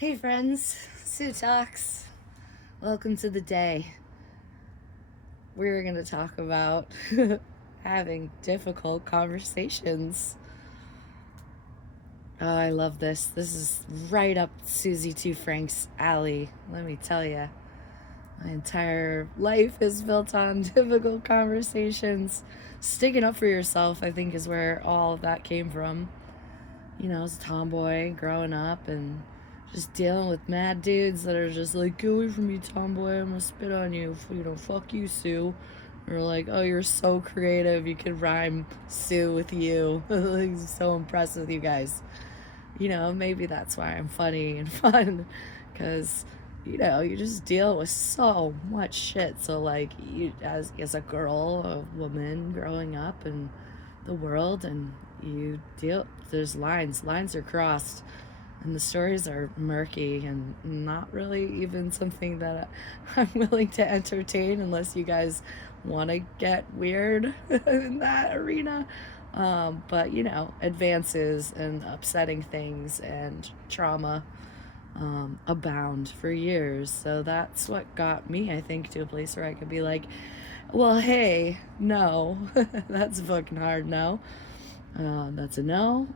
Hey friends, Sue Talks. Welcome to the day. We're going to talk about having difficult conversations. Oh, I love this. This is right up Susie Two Frank's alley, let me tell you. My entire life is built on difficult conversations. Sticking up for yourself, I think, is where all of that came from. As a tomboy growing up and just dealing with mad dudes that are just like, get away from me, tomboy, I'm gonna spit on you. Fuck you, Sue. Or like, oh, you're so creative, you could rhyme Sue with you. Like, so impressed with you guys. Maybe that's why I'm funny and fun, because you just deal with so much shit. So like, you as a girl, a woman growing up in the world, and you deal, there's lines are crossed, and the stories are murky and not really even something that I'm willing to entertain unless you guys want to get weird in that arena. But advances and upsetting things and trauma abound for years. So that's what got me, I think, to a place where I could be like, well, hey, no, that's fucking hard. No, that's a no.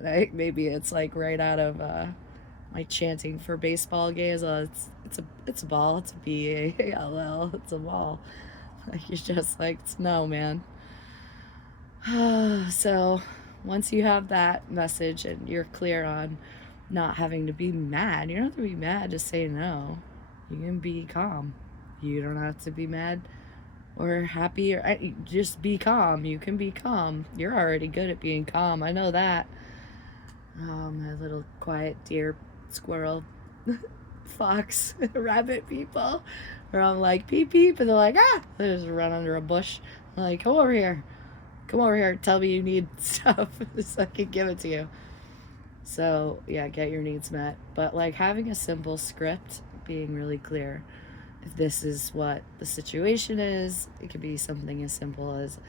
Maybe it's like right out of my chanting for baseball games. It's a ball. It's a ball. It's a ball. Like, you're just like, no, man. So once you have that message and you're clear on not having to be mad, you don't have to be mad to say no. You can be calm. You don't have to be mad or happy, or just be calm. You can be calm. You're already good at being calm. I know that. My little quiet deer, squirrel, fox, rabbit people, where I'm like, peep peep, and they're like, ah, they just run under a bush. I'm like, come over here, tell me you need stuff so I can give it to you. So yeah, get your needs met. But like, having a simple script, being really clear, if this is what the situation is, it could be something as simple as,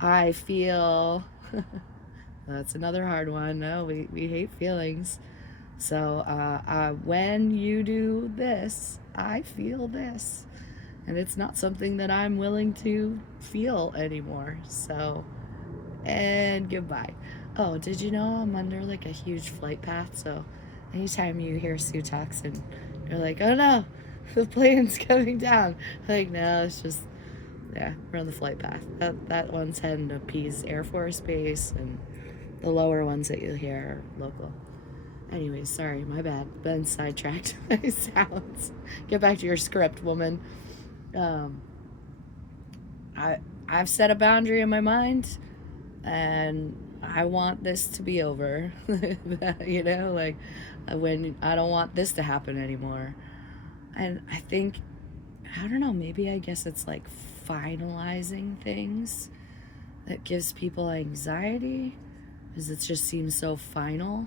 I feel. That's another hard one. No, we hate feelings. So when you do this, I feel this. And it's not something that I'm willing to feel anymore. So, and goodbye. Oh, did you know I'm under like a huge flight path? So anytime you hear Sue talks and you're like, oh no, the plane's coming down. Like, no, it's just, yeah, we're on the flight path. That one's heading to Pease Air Force Base, and the lower ones that you'll hear are local. Anyways, sorry, my bad. Been sidetracked by sounds. Get back to your script, woman. Um, I've set a boundary in my mind, and I want this to be over. Like, when I don't want this to happen anymore. And I think, I don't know, maybe I guess it's like finalizing things that gives people anxiety, because it just seems so final.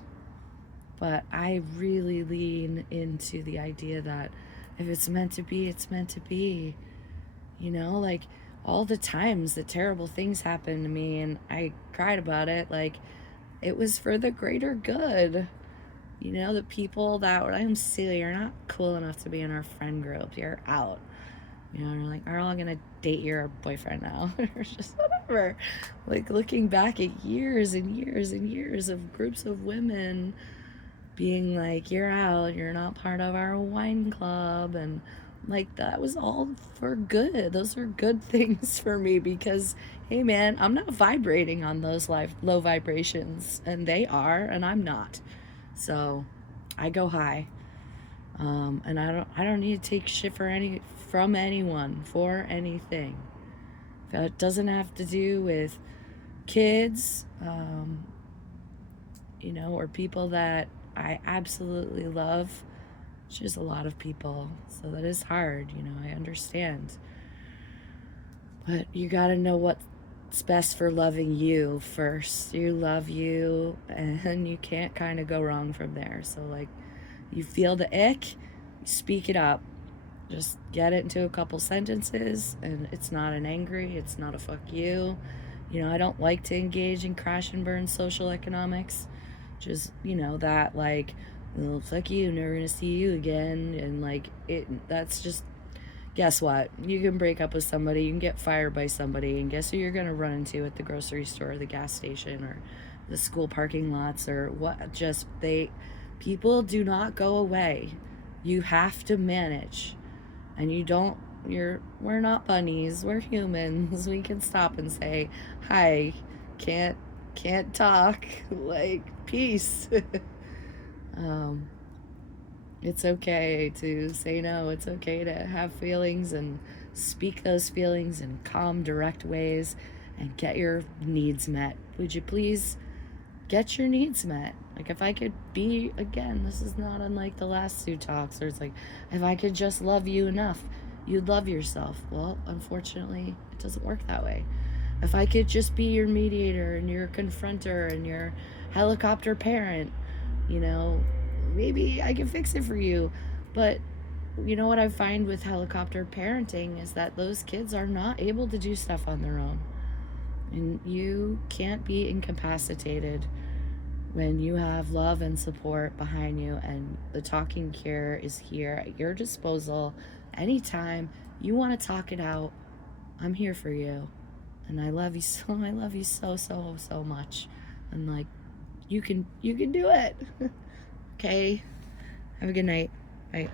But I really lean into the idea that if it's meant to be, it's meant to be. Like, all the times that terrible things happened to me and I cried about it, like, it was for the greater good. The people that were like, I'm silly, you're not cool enough to be in our friend group, you're out. And you're like, are all gonna date your boyfriend now? Or just whatever. Like, looking back at years and years and years of groups of women being like, you're out, you're not part of our wine club, and like, that was all for good. Those are good things for me, because hey man, I'm not vibrating on those low vibrations, and they are, and I'm not. So I go high. And I don't need to take shit from anyone for anything. It doesn't have to do with kids, or people that I absolutely love, which is a lot of people. So that is hard, I understand. But you gotta know what's best for loving you first. You love you, and you can't kind of go wrong from there. So, like, you feel the ick, speak it up. Just get it into a couple sentences, and it's not an angry, it's not a fuck you. I don't like to engage in crash and burn social economics. Just, that, like, well, fuck you, never gonna see you again. And like, that's just, guess what? You can break up with somebody, you can get fired by somebody, and guess who you're gonna run into at the grocery store, or the gas station, or the school parking lots, or what? Just, people do not go away. You have to manage. And you don't, we're not bunnies, we're humans. We can stop and say, hi, can't talk, like, peace. um, it's okay to say no. It's okay to have feelings and speak those feelings in calm, direct ways and get your needs met. Would you please get your needs met? Like, if I could be, again, this is not unlike the last two talks, where it's like, if I could just love you enough, you'd love yourself. Well, unfortunately, it doesn't work that way. If I could just be your mediator and your confronter and your helicopter parent, you know, maybe I can fix it for you. But you know what I find with helicopter parenting is that those kids are not able to do stuff on their own. And you can't be incapacitated when you have love and support behind you, and the Talking Cure is here at your disposal anytime you want to talk it out. I'm here for you. And I love you so, I love you so, so, so much. And like, you can do it. Okay. Have a good night. Bye.